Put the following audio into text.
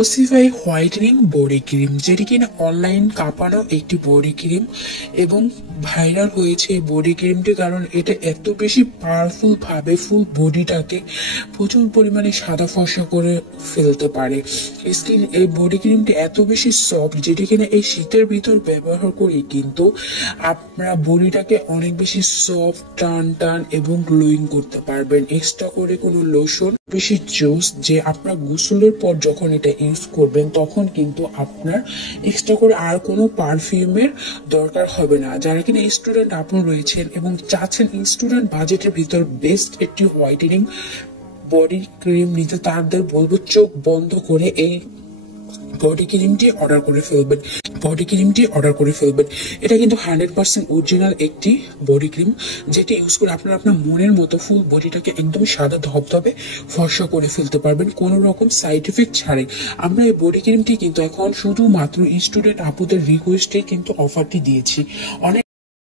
Ossify whitening body cream, যেটি কিনা online কাঁপানো একটি বডি ক্রিম এবং ভাইরাল হয়েছে এই বডি ক্রিমটি, কারণ এটা এত বেশি পাওয়ারফুল ভাবে ফুল বডিটাকে প্রচুর পরিমাণে সাদা ফর্সা করে ফেলতে পারে। স্কিন এই বডি ক্রিমটি এত বেশি সফট, যেটি কিনা এই শীতের ভিতর ব্যবহার করি কিন্তু আপনারা বডিটাকে অনেক বেশি সফট, টান টান এবং গ্লোয়িং করতে পারবেন। এক্সট্রা করে কোনো লোশন বেশি জোস যে আপনার গোসলের পর যখন এটা ইউজ করবেন তখন কিন্তু আপনার এক্সট্রা করে আর কোনো পারফিউমের দরকার হবে না। যারা কিনা স্টুডেন্ট আপনি রয়েছেন এবং চাচ্ছেন স্টুডেন্ট বাজেটের ভিতর বেস্ট একটি হোয়াইটেনিং বডি ক্রিম নিতে, তাদের বলবো চোখ বন্ধ করে এই বডি ক্রিমটি অর্ডার করে ফেলবেন। এটা কিন্তু 100% অরিজিনাল একটি বডি ক্রিম, যেটি ইউজ করে আপনারা আপনার মনের মতো ফুল বডিটাকে একদম সাদা ধবধবে ফর্সা করে ফেলতে পারবেন কোনো রকম সাইড এফেক্ট ছাড়াই। আমরা এই বডি ক্রিমটি কিন্তু এখন শুধুমাত্র স্টুডেন্ট আপুদের রিকোয়েস্টে কিন্তু অফারটি দিয়েছি। অনেক